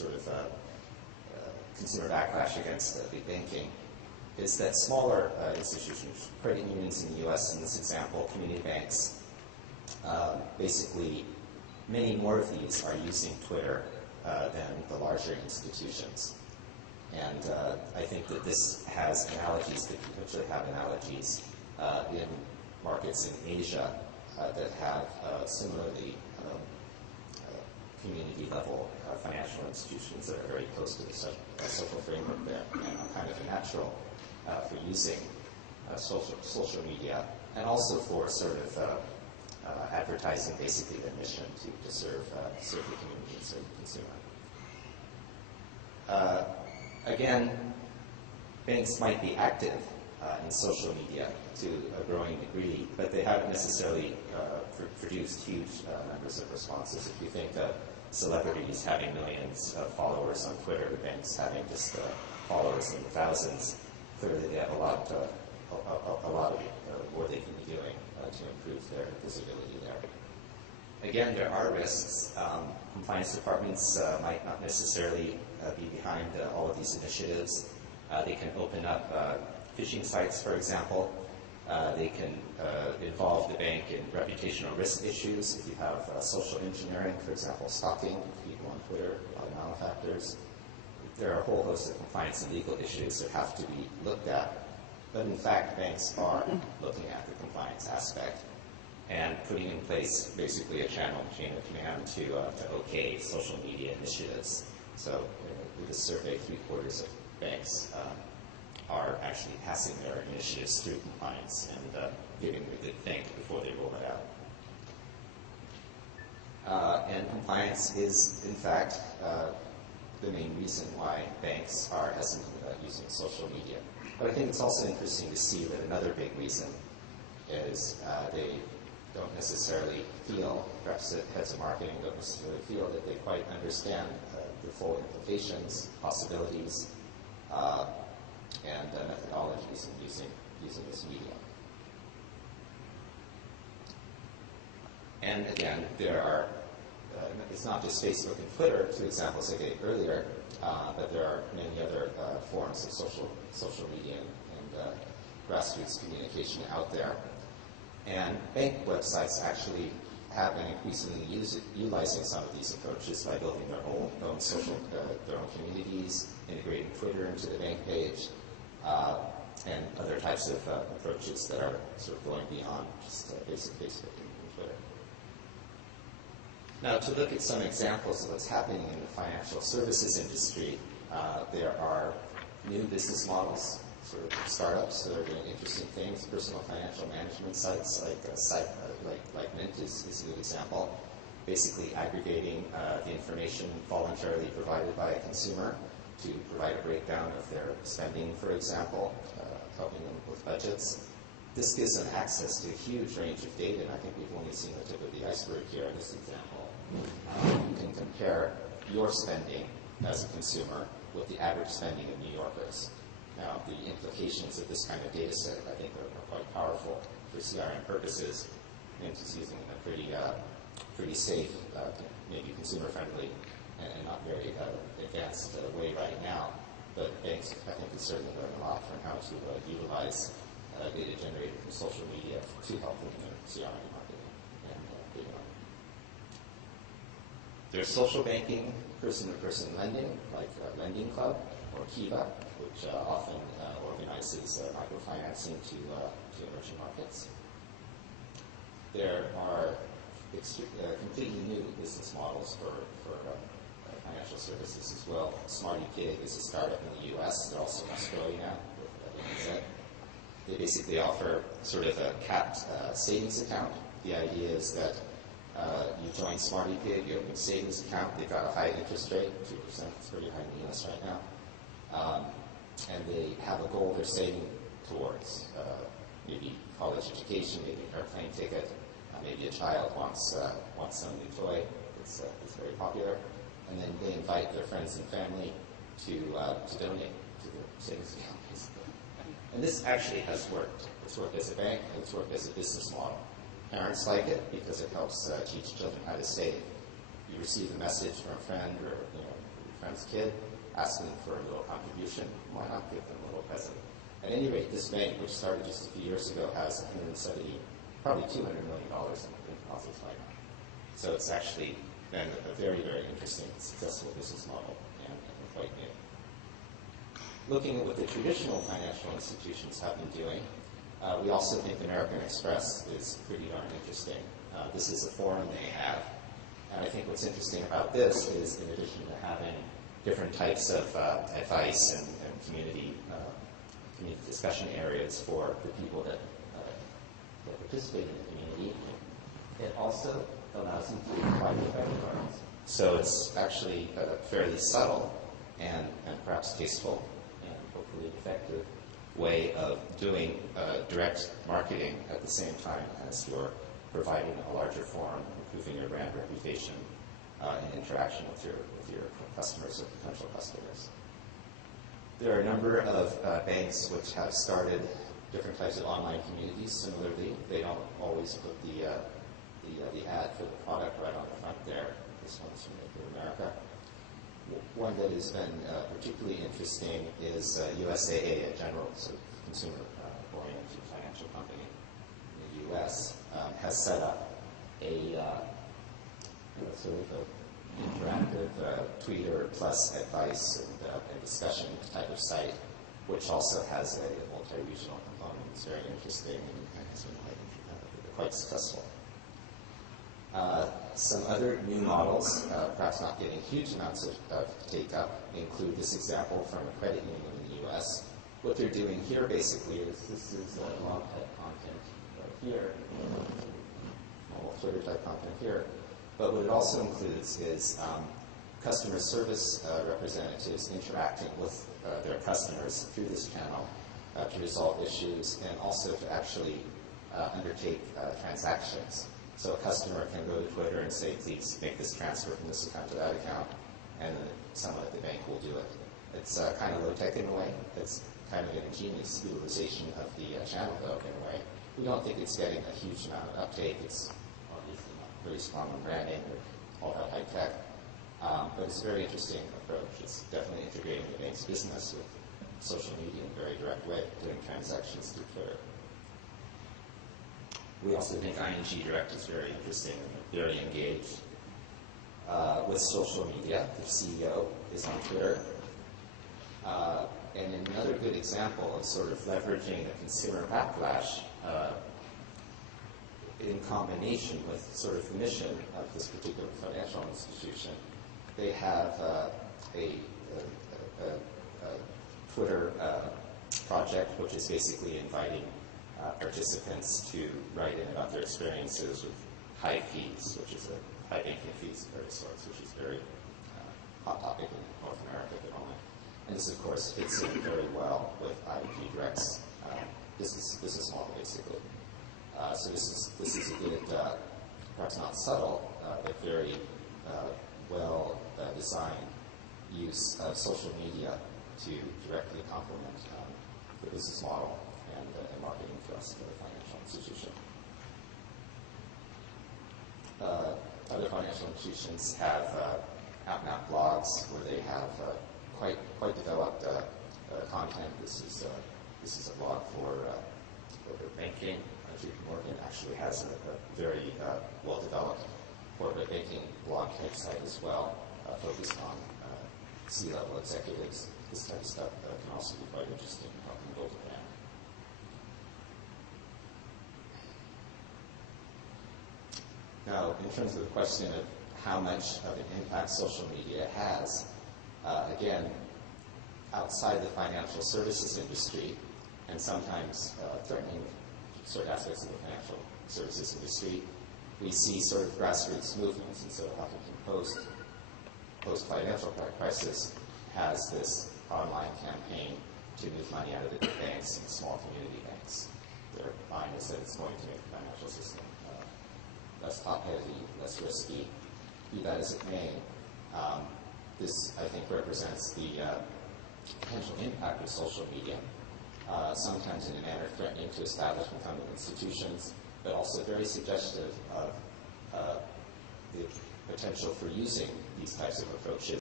sort of consumer backlash against big banking, is that smaller institutions, credit unions in the U.S. in this example, community banks, basically many more of these are using Twitter than the larger institutions. And I think that this has analogies, that potentially have analogies in markets in Asia that have similarly community-level financial institutions that are very close to the social framework there, and kind of natural for using social media, and also for sort of advertising basically their mission to serve the community and serve the consumer. Again, banks might be active in social media to a growing degree, but they haven't necessarily produced huge numbers of responses. If you think of celebrities having millions of followers on Twitter, banks having just followers in the thousands, clearly they have a lot of more they can be doing to improve their visibility there. Again, there are risks. Compliance departments might not necessarily be behind all of these initiatives. They can open up phishing sites, for example. They can involve the bank in reputational risk issues. If you have social engineering, for example, stalking people on Twitter by malefactors, there are a whole host of compliance and legal issues that have to be looked at. But in fact, banks are looking at the compliance aspect and putting in place basically a chain of command to okay social media initiatives. So with this survey, 3/4 of banks are actually passing their initiatives through compliance and giving it a good think before they roll it out. And compliance is, in fact, the main reason why banks are hesitant about using social media. But I think it's also interesting to see that another big reason is they don't necessarily feel, perhaps the heads of marketing don't necessarily feel that they quite understand the full implications, possibilities, and methodologies of using this medium. And again, there are, it's not just Facebook and Twitter, two examples I gave earlier, but there are many other forms of social media and grassroots communication out there. And bank websites actually have been increasingly utilizing some of these approaches by building their own their own communities, integrating Twitter into the bank page, and other types of approaches that are sort of going beyond just basic Facebook and Twitter. Now, to look at some examples of what's happening in the financial services industry, there are new business models, sort of startups that are doing interesting things. Personal financial management sites like Mint is a good example. Basically aggregating the information voluntarily provided by a consumer to provide a breakdown of their spending, for example, helping them with budgets. This gives them access to a huge range of data, and I think we've only seen the tip of the iceberg here in this example. You can compare your spending as a consumer with the average spending of New Yorkers. Now, the implications of this kind of data set, I think, are quite powerful for CRM purposes. Mint is using a pretty safe, maybe consumer-friendly, and not very advanced way right now. But banks, I think, can certainly learn a lot from how to utilize data generated from social media to help them in their CRM marketing and data marketing. There's social banking, person-to-person lending, like Lending Club or Kiva, which often organizes microfinancing to emerging markets. There are completely new business models for financial services as well. SmartyPig is a startup in the U.S. They're also in Australia now with NZ. They basically offer sort of a capped savings account. The idea is that you join SmartyPig, you open a savings account. They've got a high interest rate, 2%. It's pretty high in the U.S. right now. And they have a goal they're saving towards, maybe college education, maybe an airplane ticket, maybe a child wants some new toy. It's very popular. And then they invite their friends and family to donate to the savings account. And this actually has worked. It's worked as a bank, and it's worked as a business model. Parents like it because it helps teach children how to save. You receive a message from a friend or your friends friend's kid, asking for a little contribution. Why not give them a little present? At any rate, this bank, which started just a few years ago, has probably $200 million in deposits right now. So it's actually been a very, very interesting, successful business model and quite new. Looking at what the traditional financial institutions have been doing, we also think American Express is pretty darn interesting. This is a forum they have. And I think what's interesting about this is, in addition to having different types of advice and community discussion areas for the people that participate in the community, it also allows them to apply their credit cards. So it's actually a fairly subtle and perhaps tasteful and hopefully effective way of doing direct marketing at the same time as you're providing a larger forum, improving your brand reputation in interaction with your customers or potential customers. There are a number of banks which have started different types of online communities. Similarly, they don't always put the ad for the product right on the front there. This one's from Bank of America. One that has been particularly interesting is USAA, a general sort of consumer-oriented financial company in the U.S., has set up a sort of interactive Twitter plus advice and discussion type of site, which also has a multi-regional component. It's very interesting and has been quite successful. Some other new models, perhaps not getting huge amounts of take-up, include this example from a credit union in the U.S. What they're doing here basically is this is blog type content right here, normal Twitter type content here. But what it also includes is customer service representatives interacting with their customers through this channel to resolve issues and also to actually undertake transactions. So a customer can go to Twitter and say, please make this transfer from this account to that account, and then someone at the bank will do it. It's kind of low-tech in a way. It's kind of an ingenious utilization of the channel, though, in a way. We don't think it's getting a huge amount of uptake. It's obviously not very strong on branding or all that high-tech. But it's a very interesting approach. It's definitely integrating the bank's business with social media in a very direct way, doing transactions through Twitter. We also think ING Direct is very interesting and very engaged with social media. The CEO is on Twitter. And another good example of sort of leveraging a consumer backlash in combination with sort of the mission of this particular financial institution, they have a Twitter project which is basically inviting participants to write in about their experiences with high fees, which is high banking fees of various sorts, which is a very hot topic in North America at the moment. And this, of course, fits in very well with ING Direct's business model, basically. So this is a good, perhaps not subtle, but very well-designed use of social media to directly complement the business model and marketing thrust for the financial institution. Other financial institutions have out-and-out blogs where they have quite developed content. This is a blog for banking. JP Morgan actually has a very well-developed corporate banking blog type site as well, focused on C-level executives. This type of stuff can also be quite interesting, helping build a brand. Now, in terms of the question of how much of an impact social media has, again, outside the financial services industry, and sometimes threatening certain aspects of the financial services industry, we see sort of grassroots movements. And so Huffington post-financial crisis, has this online campaign to move money out of the big banks and small community banks. Their line is that it's going to make the financial system less top-heavy, less risky. Be that as it may, this, I think, represents the potential impact of social media, sometimes in a manner threatening to establish incumbent institutions, but also very suggestive of the potential for using these types of approaches